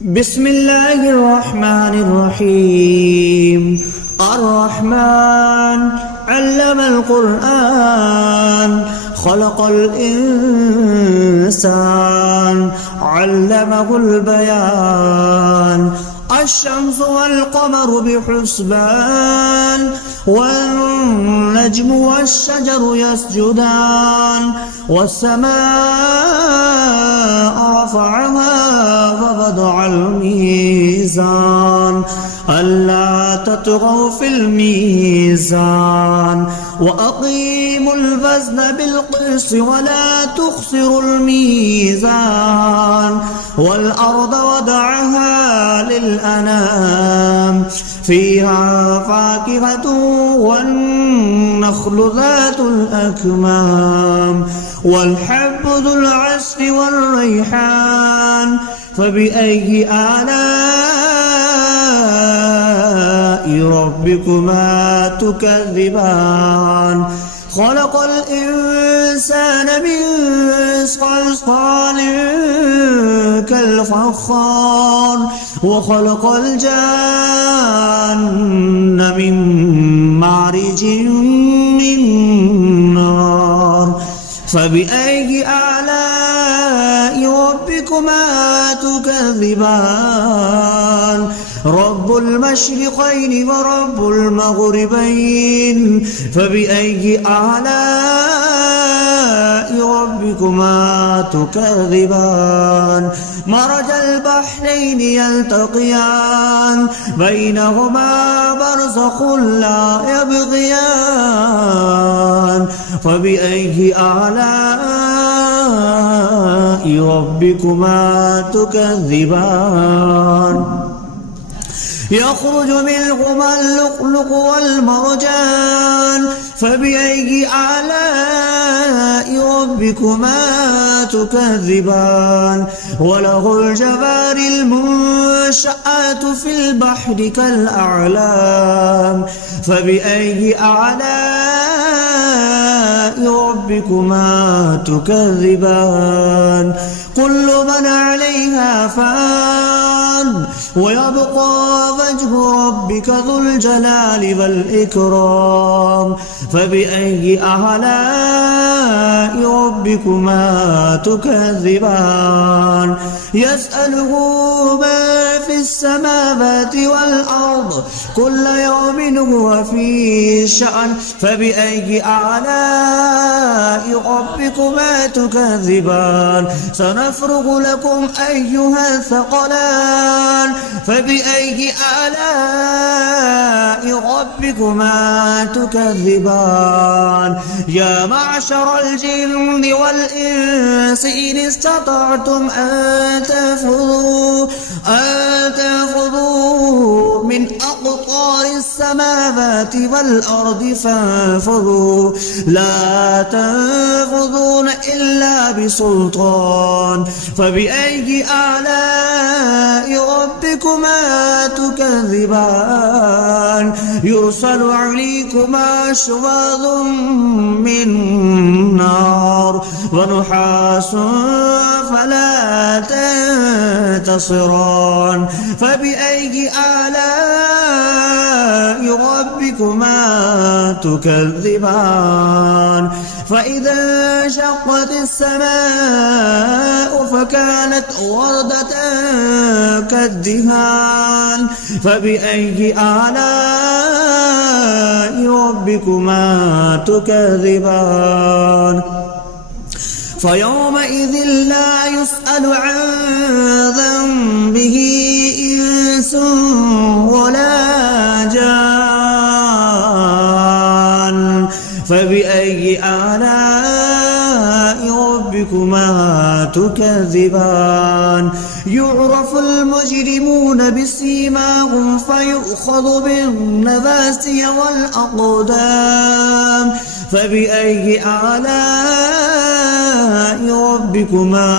بسم الله الرحمن الرحيم. الرحمن علم القرآن خلق الإنسان علمه البيان. الشمس والقمر بحسبان والنجم والشجر يسجدان والسماء رفعها ووضع الميزان ألا تطغوا في الميزان وأقيموا الوزن بالقسط ولا تخسروا الميزان والأرض وضعها للأنام فيها فاكهة والنخل ذات الأكمام والحب ذو العصف والريحان فبأي آلاء ربكما تكذبان. خلق الإنسان من صلصال كالفخار وخلق الجان من مارج من نار فبأي آلاء ربكما تكذبان. رب المشرقين ورب المغربين فبأي آلاء ربكما تكذبان. مرج البحرين يلتقيان بينهما برزخ لا يبغيان فبأي آلاء ربكما تكذبان. يخرج منهما اللؤلؤ والمرجان فبأي آلاء ربكما تكذبان. وله الجوار المنشآت في البحر كالأعلام فبأي آلاء ربكما تكذبان. كل من عليها فان ويبقى وجه ربك ذو الجلال والإكرام فبأي آلاء ربكما تكذبان. يسأله ما في السماوات والأرض كل يوم هو في شأن فبأي آلاء ربكما تكذبان. سنفرغ لكم أيها الثقلان فبأي آلاء ربكما تكذبان. يا معشر الجن والإنس إن استطعتم أن تنفذوا من أقطار السماوات والأرض فانفذوا لا تنفذون إلا بسلطان فبأي آلاء ربكما تكذبان. يرسل عليكما شواظ من نار ونحاس فلا تنتصران فبأي آلاء ربكما تكذبان. فإذا انشقت السماء فكانت وردة كالدهان فبأي آلاء ربكما تكذبان. فيومئذ لا يسأل عن ذنبه إنس ولا جان فبأي آلاء ربكما تكذبان. يعرف المجرمون بسيماهم فيؤخذ بالنواسي والأقدام فبأي آلاء ربكما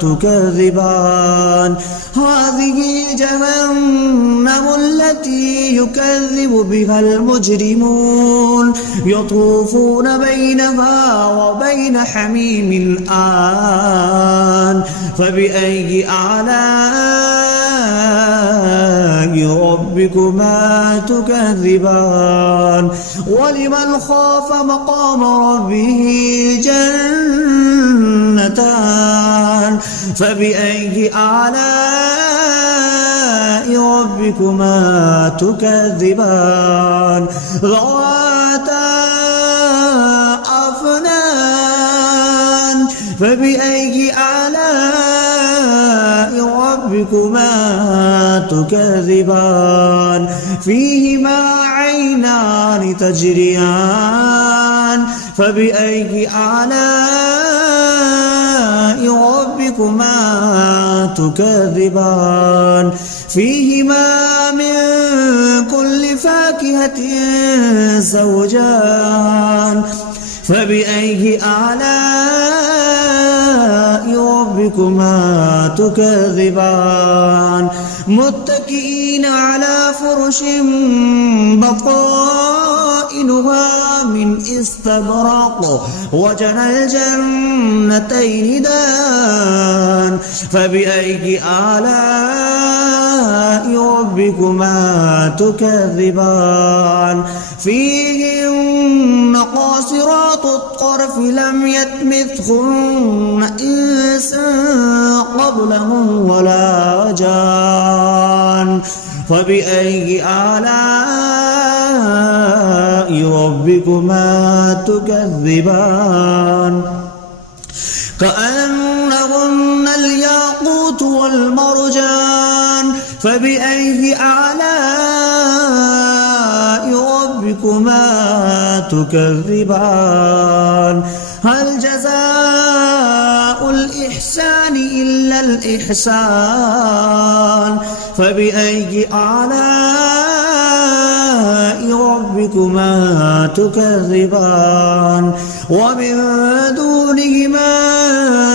تكذبان. هذه جهنم التي يكذب بها المجرمون يطوفون بينها وبين حميم آن فبأي آلاء ربكما تكذبان ولمن خاف مقام ربه جنتان فبأي آلاء ربكما تكذبان ذواتا أفنان فبأي آلاء ربكما تكذبان فيهما عينان تجريان فبأي آلاء ربكما تكذبان فيهما من كل فاكهة زوجان فبأي آلاء ربكما تكذبان متكئين على فرش بطائنها من استبرق وجنى الجنتين دان فبأي آلاء ربكما تكذبان فيهن قاصرات الطرف لم يطمثهن إنس قبلهم ولا جان فبأي آلاء ربكما تكذبان كأنهن الياقوت والمرجان فبأي آلاء ربكما تكذبان هل جزاء الإحسان إلا الإحسان فبأي آلاء ربكما تكذبان ومن دونهما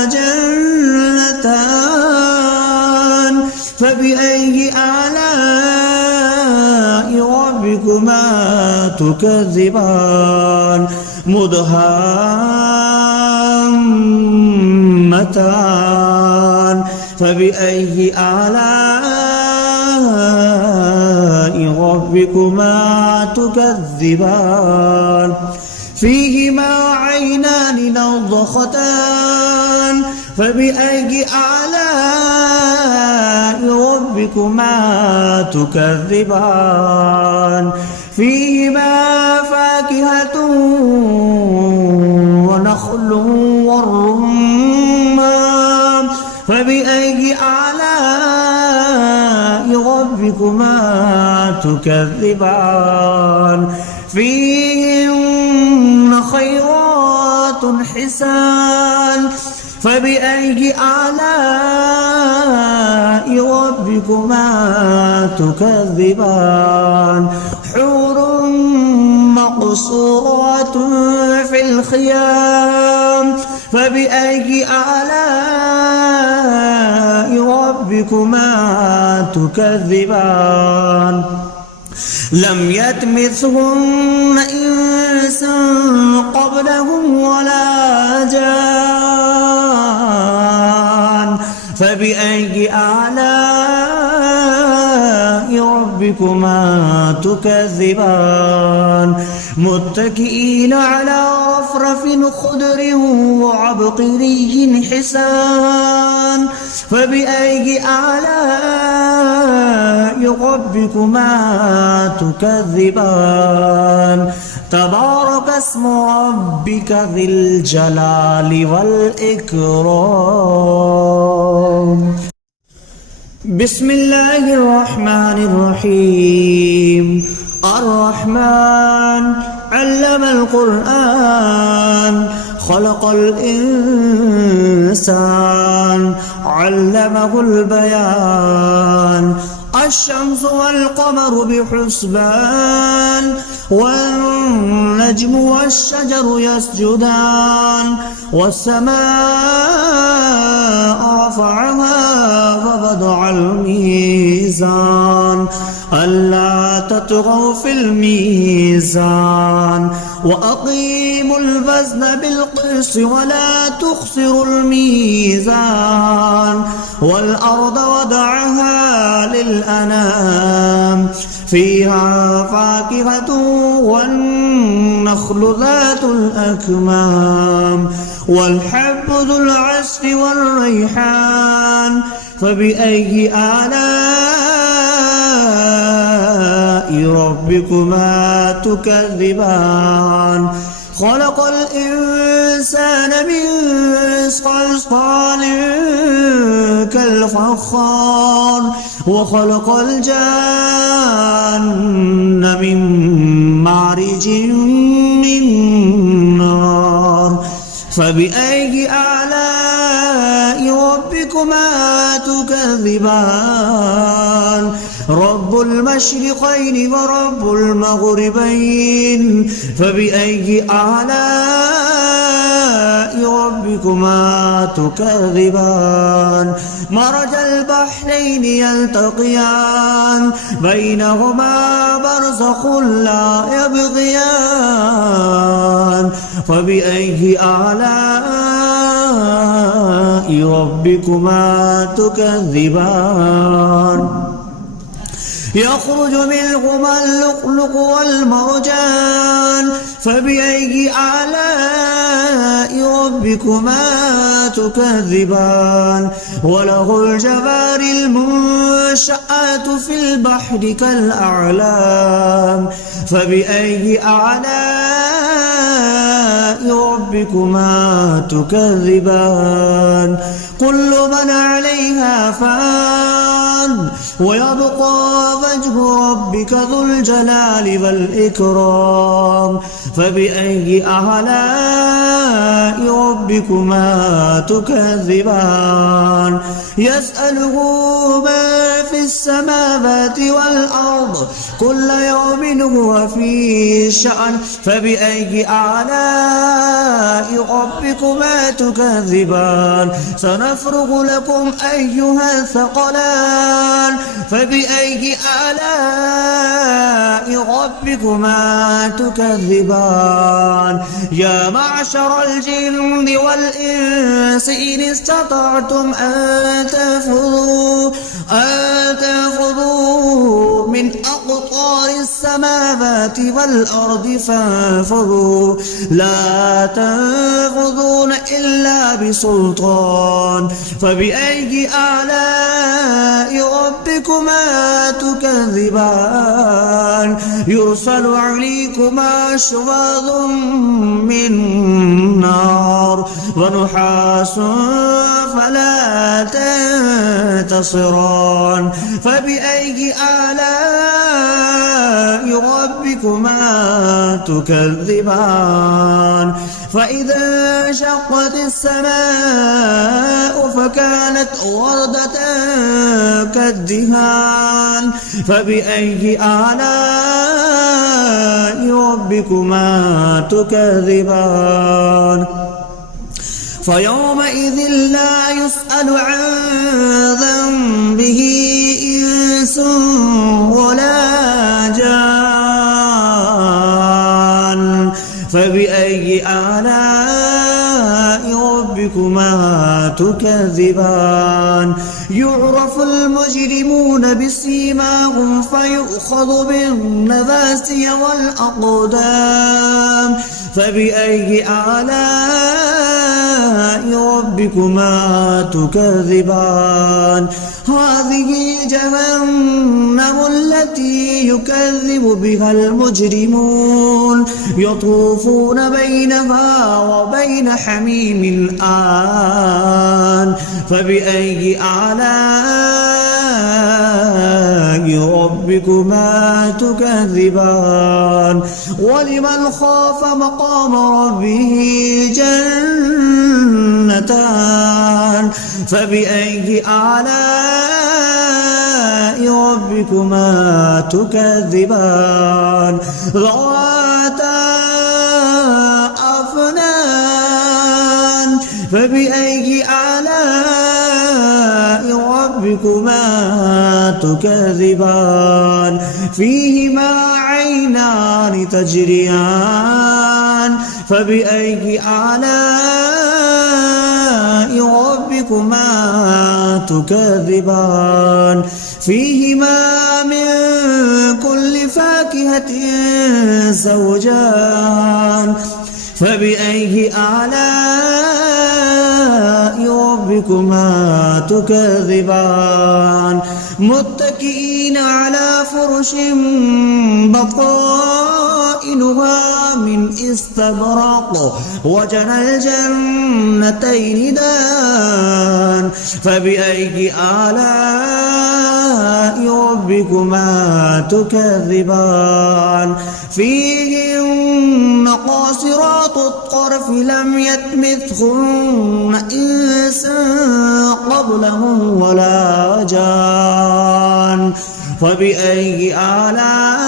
جنتان فبأي آلاء ربكما تكذبان مدهامتان فبأي آلاء ربكما تكذبان فيهما عينان نضختان فبأي آلاء ربكما تكذبان فيهما فاكهة ونخل والرمان فبأي آلاء ربكما تكذبان فيهن خيرات حسان فبأي آلاء ربكما تكذبان حور مقصورات في الخيام فبأي آلاء ربكما تكذبان لم يطمثهن إنس قبلهم ولا جان فبأي آلاء ربكما تكذبان متكئين على رفرف خضر وعبقري حسان فبأي آلاء ربكما تكذبان تبارك اسم ربك ذي الجلال والإكرام بسم الله الرحمن الرحيم الرحمن علم القرآن خلق الإنسان علمه البيان الشمس والقمر بحسبان والنجم والشجر يسجدان والسماء رفعها ووضع الميزان ألا تطغوا في الميزان وأقيموا الوزن بالقسط ولا تخسروا الميزان والأرض وضعها للأنام فيها فاكهة والنخل ذات الأكمام والحب ذو العصف والريحان فبأي آلاء ربكما تكذبان خلق الإنسان من صلصال كالفخار وخلق الجان من مارج من نار فبأي آلاء ربكما تكذبان رب المشرقين ورب المغربين فبأي آلاء ربكما تكذبان مرج البحرين يلتقيان بينهما برزخ لا يبغيان فبأي آلاء ربكما تكذبان يخرج منهما اللؤلؤ والمرجان فبأي آلاء ربكما تكذبان وله الجوار المنشآت في البحر كالأعلام فبأي آلاء ربكما تكذبان كل من عليها فان ويبقى وجه ربك ذو الجلال والإكرام فبأي آلاء ربكما تكذبان يسأله ما في السماوات والأرض كل يوم هو في شأن فبأي آلاء ربكما تكذبان سنفرغ لكم أيها الثقلان فبأي آلاء ربكما تكذبان يا معشر الجن والإنس إن استطعتم أن تنفذوا من أقطار السماوات والأرض فانفذوا لا تنفذون إلا بسلطان فبأي آلاء ربكما تكذبان يرسل عليكما شواظ من نار ونحاس فلا تنتصران فبأي آلاء ربكما تكذبان فإذا انشقت السماء فكانت وردة كالدهان فبأي آلاء ربكما تكذبان فيومئذ لا يسأل عن ذنبه إنس ولا جان فبأي آلاء ربكما تكذبان يعرف المجرمون بسيماهم فيؤخذ بالنواسي والأقدام فبأي آلاء ربكما تكذبان هذه جهنم التي يكذب بها المجرمون يطوفون بينها وبين حميم آن فبأي آلاء ربكما تكذبان ولمن خاف مقام ربه جنتان فبأي آلاء ربكما تكذبان ذواتا أفنان فبأي آلاء ربكما تكذبان فيهما عينان تجريان فبأي آلاء ربكما ربكما تكذبان فيهما من كل فاكهة زوجان فبأي آلاء ربكما تكذبان متكئين على فرش بطائنها من استبرق وجنى الجنتين دان فبأي آلاء ربكما تكذبان فيهن قاصرات الطرف لم يطمثهن إنس قبلهم ولا جان فبأي آلاء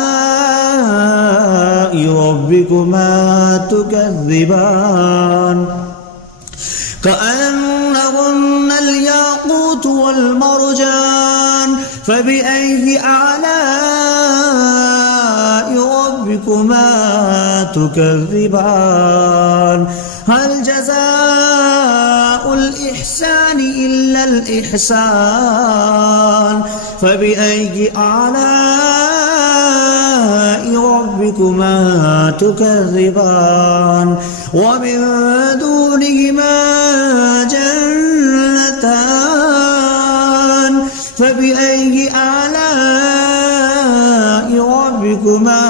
ربكما تكذبان كأنهن الياقوت والمرجان فبأي آلاء ربكما تكذبان هل جزاء الإحسان إلا الإحسان فبأي آلاء ربكما تكذبان ومن دونهما جنتان فبأي آلاء ربكما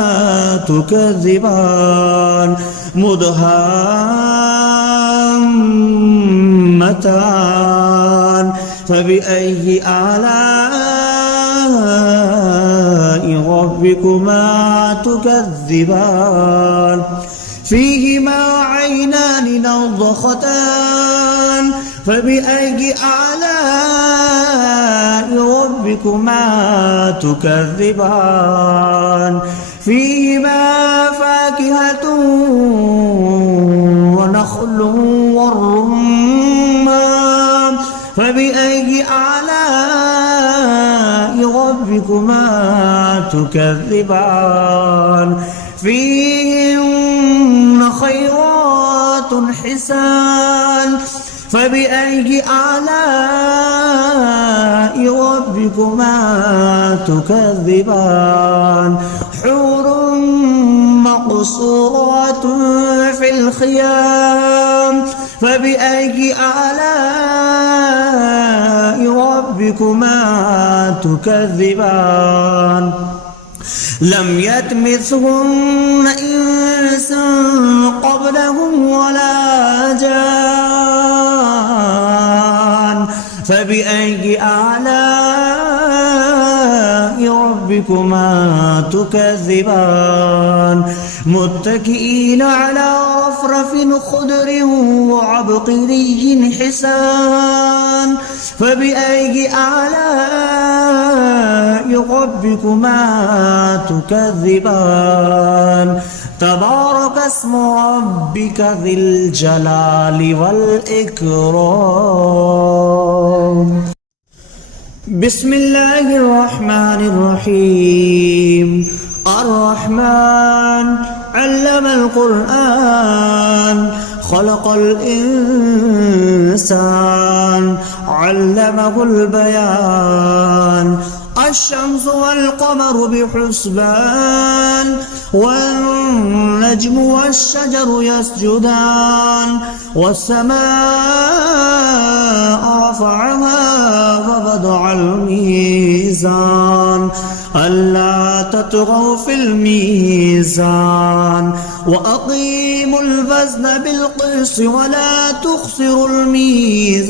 تكذبان مدهامتان فبأي آلاء ربكما تكذبان فيهما عينان نضختان فبأي آلاء ربكما تكذبان فيهما فاكهة ونخل والرمان فبأي آلاء ربكما تكذبان فيهن خيرات حسان فبأي آلاء ربكما تكذبان حور مقصورات في الخيام فبأي آلاء ربكما تكذبان لم يطمثهن إنس قبلهم ولا جان فبأي آلاء ربكما تكذبان متكئين على رفرف خضر وعبقري حسان فبأي آلاء ربكما تكذبان تبارك اسم ربك ذي الجلال والإكرام بسم الله الرحمن الرحيم الرحمن علم القرآن خلق الإنسان علمه البيان الشمس والقمر بحسبان والنجم والشجر يسجدان والسماء رفعها ووضع الميزان ألا تطغوا في الميزان وأقيموا الوزن بالقسط ولا تخسروا الميزان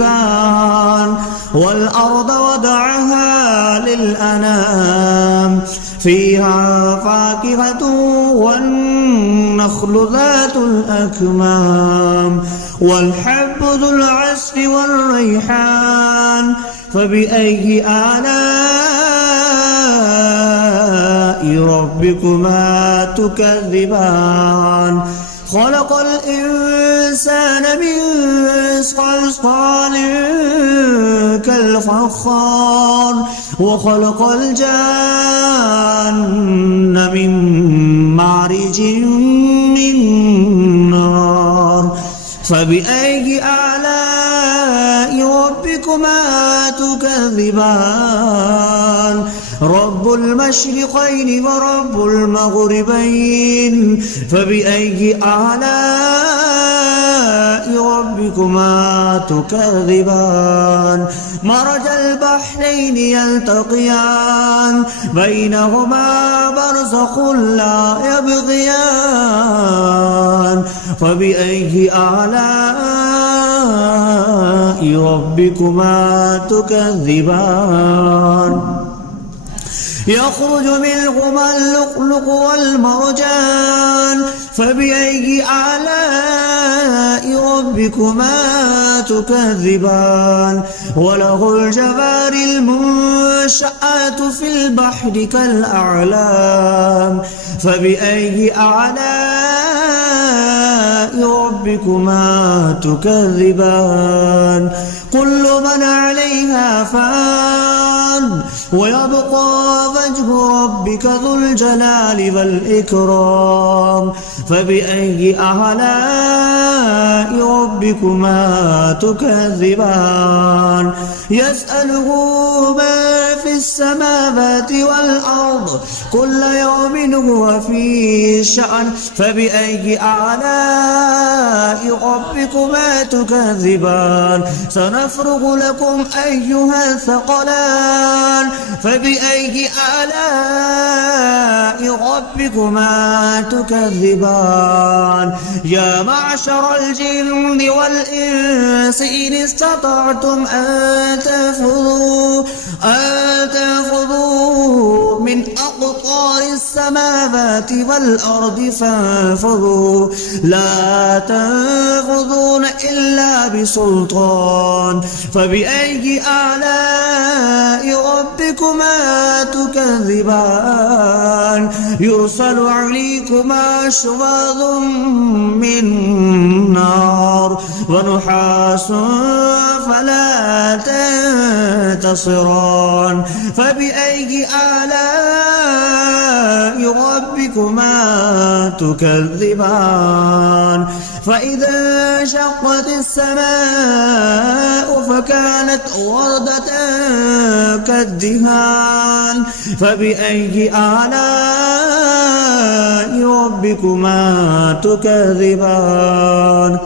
والأرض وضعها للأنام فيها فاكهة والنخل ذات الأكمام والحب ذو العصف والريحان فبأي آلاء ربكما تكذبان خلق الإنسان من صلصال كالفخار وخلق الجان من مارج من نار فبأي آلاء ربكما تكذبان رب المشرقين ورب المغربين فبأي آلاء ربكما تكذبان مرج البحرين يلتقيان بينهما برزخ لا يبغيان فبأي آلاء ربكما تكذبان يخرج منهما اللؤلؤ والمرجان فبأي آلاء ربكما تكذبان وله الجوار المنشآت في البحر كالأعلام فبأي آلاء ربكما تكذبان كل من عليها فان ويبقى وجه ربك ذو الجلال والإكرام فبأي آلاء ربكما تكذبان يسأله ما في السماوات والأرض كل يوم هو في شأن فبأي آلاء ربكما تكذبان سنفرغ لكم أيها الثقلان فبأي آلاء ربكما تكذبان يا معشر الجن والإنس إن استطعتم أن تنفذوا من أقطار السماوات والأرض فانفذوا لا تنفذون إلا بسلطان فبأي آلاء ربكما تكذبان يرسل عليكما شواظ من نار ونحاس فلا تنتصران فبأي آلاء ربكما تكذبان فإذا انشقت السماء فكانت وردة كالدهان فبأي آلاء ربكما تكذبان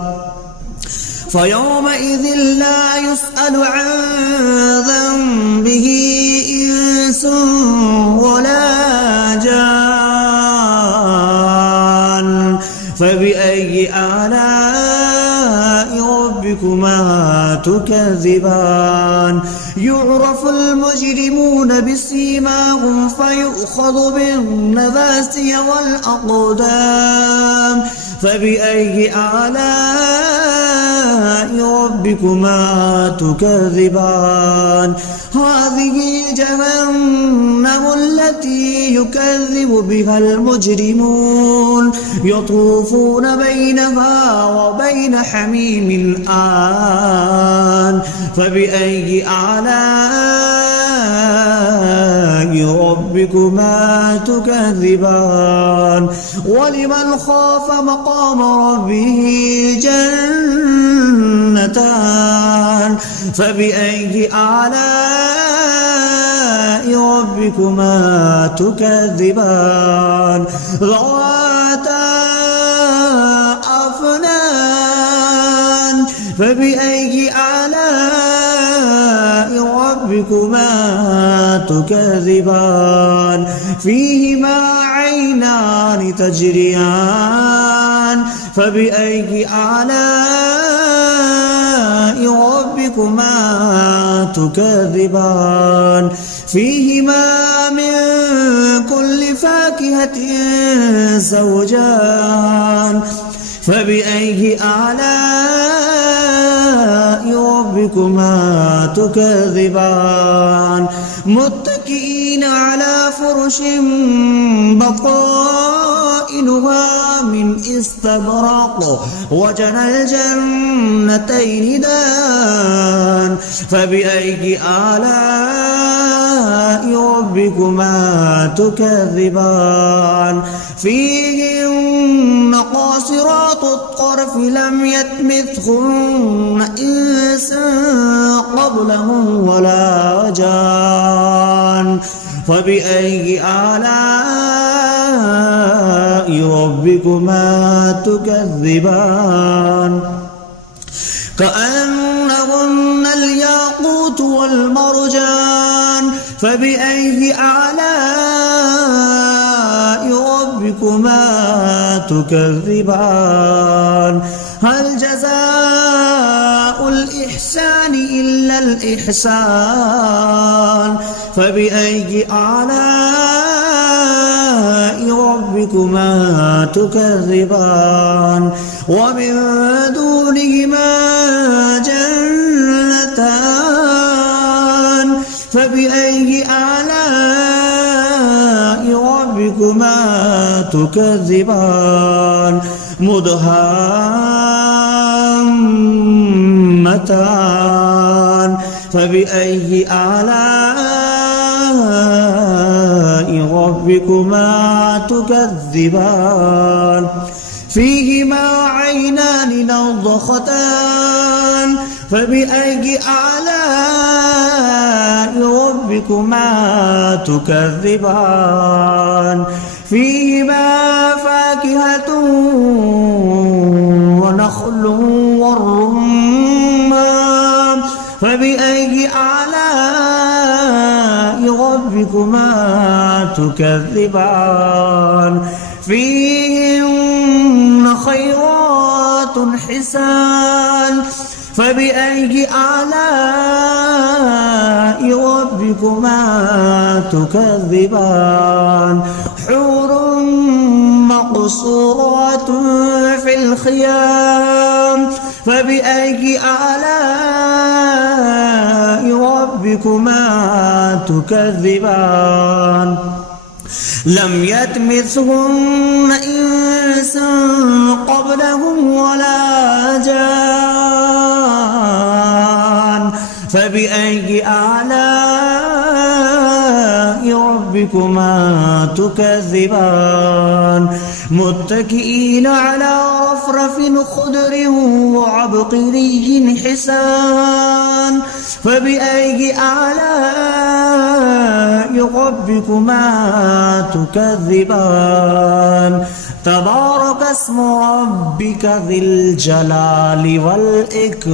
فيومئذ لا يسأل عن ذنبه إنس ولا جان فبأي آلاء ربكما تكذبان يعرف المجرمون بسيماهم فيؤخذ بالنواسي والأقدام فبأي آلاء ربكما تكذبان هذه جهنم التي يكذب بها المجرمون يطوفون بينها وبين حميم آن فبأي آلاء ربكما تكذبان ولمن خاف مقام ربه جنتان فبأي آلاء ربكما تكذبان ذواتا أفنان فبأي آلاء ربكما تكذبان فيهما عينان تجريان فبأي آلاء ربكما تكذبان فيهما من كل فاكهة زوجان فبأي آلاء ربكما تكذبان متكئين على فرش بطائنها من استبرق وجنى الجنتين دان فبأي آلاء ربكما تكذبان فيهن قاصرات الطرف لم يطمثهن إنس قبلهم ولا جان فبأي آلاء ربكما تكذبان كأنهن الياقوت والمرجان فبأي آلاء ربكما تكذبان هل جزاء الإحسان إلا الإحسان فبأي آلاء ربكما تكذبان ومن دونهما جنتان فبأي آلاء ربكما تكذبان مدهامتان فبأي آلاء ربكما تكذبان فيهما عينان نضختان فبأي آلاء ربكما تكذبان فيهما فاكهة ونخل والرمان فبأي آلاء ربكما تكذبان فيهن خيرات حسان فبأي آلاء ربكما تكذبان حور مقصورات في الخيام فبأي آلاء ربكما تكذبان لم يطمثهن إنس قبلهم ولا جان فبأي آلاء ربكما تكذبان متكئين على رفرف خضر وعبقري حسان فبأي آلاء ربكما تكذبان تبارك اسم ربك ذي الجلال والإكرام